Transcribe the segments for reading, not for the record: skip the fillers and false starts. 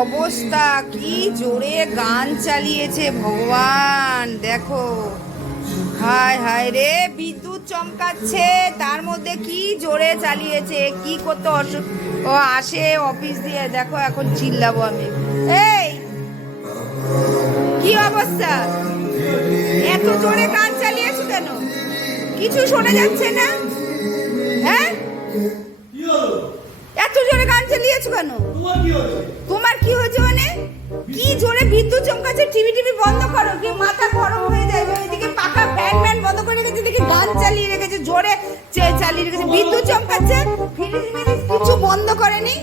অবস্থা, কি জোরে গান চালিয়েছে ভগবান। দেখো, হায় হায় রে, বিদ্যুৎ চমকাচ্ছে, তার মধ্যে কি জোরে চালিয়েছে। কি করতে ও আসে অফিস দিয়ে, দেখো এখন চিল্লাবো আমি। এই কি অবস্থা, এত জোরে গান চালিয়েছো কেন? কিছু শোনা যাচ্ছে না? হ্যাঁ, এত জোরে গান চালিয়েছো কেন? তোমার কি হয়েছে মানে? কি জোরে বিদ্যুৎ চমকাচ্ছে, টিভি বন্ধ করো, কি মাথা গরম হয়ে যাবে। এদিকে পাখা ফ্যান বন্ধ করে রেখেছে, দেখি গান চালিয়ে রেখেছে, জোরে চালিয়ে রেখেছে, বিদ্যুৎ চমকাচ্ছে, ফ্রিজ কিছু বন্ধ করেনি।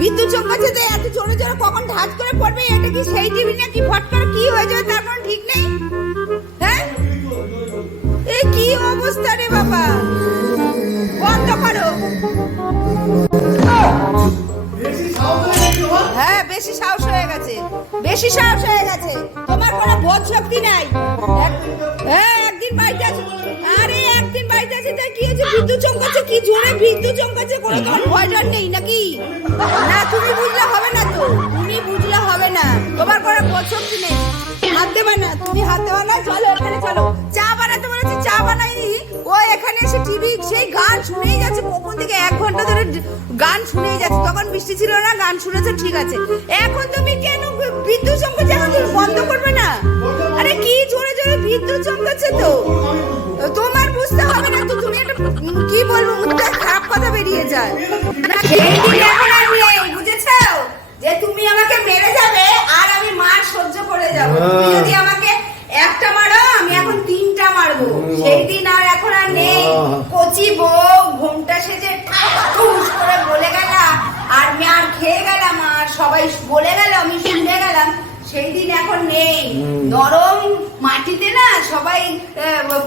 বিদ্যুৎ চমকাচ্ছে তো এত জোরে জোরে কখন ধাজ করে পড়বে? এটা কি সেই টিভি না কি ফট করে কি হয়ে যাবে তার কোনো ঠিক নেই। হ্যাঁ, এই কি অবস্থা রে বাবা, বন্ধ করো। হ্যাঁ, বেশি সাহস হয়ে গেছে, বেশি সাহস হয়ে গেছে। তোমার কোনো বোধ শক্তি নাই। হ্যাঁ, একদিন বাড়িতে আছে, আরে একদিন বাড়িতে আছে তাই কি হয়েছে? বিদ্যুৎ চমকাচ্ছে, কি জোরে বিদ্যুৎ চমকাচ্ছে, কোনো তোমার ভয় ডর নেই নাকি? না, তুমি বুঝলে হবে না তো, তুমি বুঝলে হবে না, তোমার কোনো বোধ শক্তি নেই। হাত দেবে না, তুমি হাত দেবে না। চলো এখানে, চলো চা বানাতে বলেছি, চা বানাইনি। ও এখানে এসে টিভি সেই গান শুনেই যাচ্ছে, কখন থেকে 1 ঘন্টা ধরে গান শুনেই যাচ্ছে। তখন বৃষ্টি ছিল না, গান শুনেছে, ঠিক আছে। এখন তুমি কেন বিদ্যুৎ চমকাচ্ছে, এখন তুমি বন্ধ করবে না? আরে কি জোরে জোরে বিদ্যুৎ চমকাচ্ছে তো, তোমার বুঝতে হবে না তো। তুমি একটা কি বলবো, মুখটা খারাপ কথা বেরিয়ে যায় না। এখন আর নেই, বুঝেছো? যে তুমি আমাকে মেরে যাবে আর আমি মার সহ্য করে যাব। তুমি যদি আমাকে একটা মারো, আমি এখন 3টা মারবো। সেই দিন আর এখন আর নেই। কচি বউ ঘুমটা সেজে ঠাকুস করে বলে গেলাম, আর মার খেয়ে গেলাম, আর সবাই বলে গেল, আমি শুনে গেলাম। সেই দিন এখন নেই। নরম মাটিতে না সবাই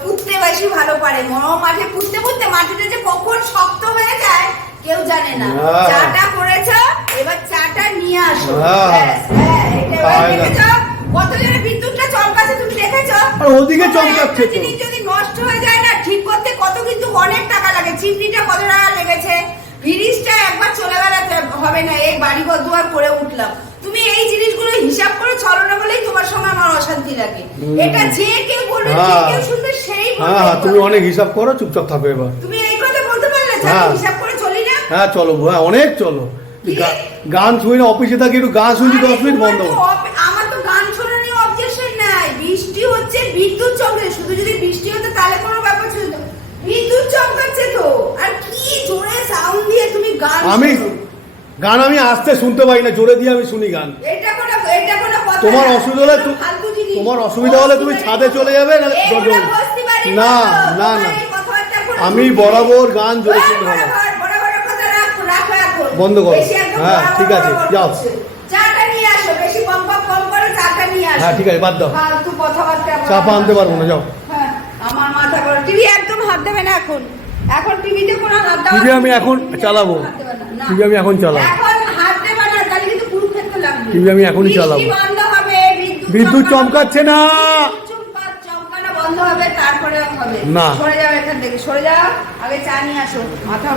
পুঁততে বেশি ভালো পারে। নরম মাঠে পুঁততে পুঁততে মাটিতে যে কখন শক্ত হয়ে যায় কেউ জানে না। চাটা করেছ, এবার চাটা নিয়ে আসো। কত জোরে বিদ্যুৎটা চমকাচ্ছে তুমি দেখেছো? ওদিকে চমকাচ্ছে তো। জিনিস যদি নষ্ট হয়ে যায় না, ঠিক করতে কত কিন্তু অনেক টাকা লাগে। চিমনিটা কত টাকা লেগেছে, ফ্রিজটা একবার চলে গেলে হবে না। এই বাড়ি ঘর দুয়ার করে উঠলাম, তুমি এই জিনিসগুলো হিসাব করে চলো না বলেই তোমার সঙ্গে আমার অশান্তি লাগে। এটা যে কেউ বলবে, যে কেউ শুনবে সেই বলবে। হ্যাঁ, তুমি অনেক হিসাব করো, চুপচাপ থাকো এবার। তুমি এই কথা বলতে পারলে যে হিসাব করে চলি না? হ্যাঁ চলো, হ্যাঁ অনেক চলো। গান শুনি না, অফিসে থাকি, একটু গান শুনি 10 মিনিট বন্ধ। আমার তো গান শোনা নিয়ে অবজেকশন নাই। বৃষ্টি হচ্ছে, বিদ্যুৎ চমকাচ্ছে। শুধু যদি বৃষ্টি হতো তাহলে কোনো ব্যাপার ছিল না। বিদ্যুৎ চমকাচ্ছে তো, আর কি জোরে সাউন্ড দিয়ে তুমি গান। গান আমি আস্তে শুনতে পাই না, জোরে দিয়ে আমি শুনি গান। এটা কোনো কথা। তোমার অসুবিধা হলে তুমি ছাদে চলে যাবে না। না না না, আমি বরাবর গান জোরে শুনতে পাবো। বন্ধ করো। হ্যাঁ ঠিক আছে, যাও চাটা নিয়ে আসো, বেশি কম করে চাটা নিয়ে আসো। হ্যাঁ ঠিক আছে, বাদ দাও, ফালতু কথাবার্তা। চা আনতে পারবো না, যাও। হ্যাঁ, আমার মাথা গরম। টিভি একদম হাত দেবে না এখন। এখন টিভিতে কোনো হাত দাও। টিভি আমি এখন চালাবো। টিভি আমি এখন চালাবো। এখন হাত দেবে না, তাহলে কিন্তু কুরুক্ষেত্র লাগবে। টিভি আমি এখনই চালাবো। বন্ধ হবে, বিদ্যুৎ চমকাচ্ছে না। চমকানো বন্ধ হবে, তারপরে হবে। না, সরে যাও এখান থেকে, সরে যাও। আগে চা নিয়ে আসো। মাথা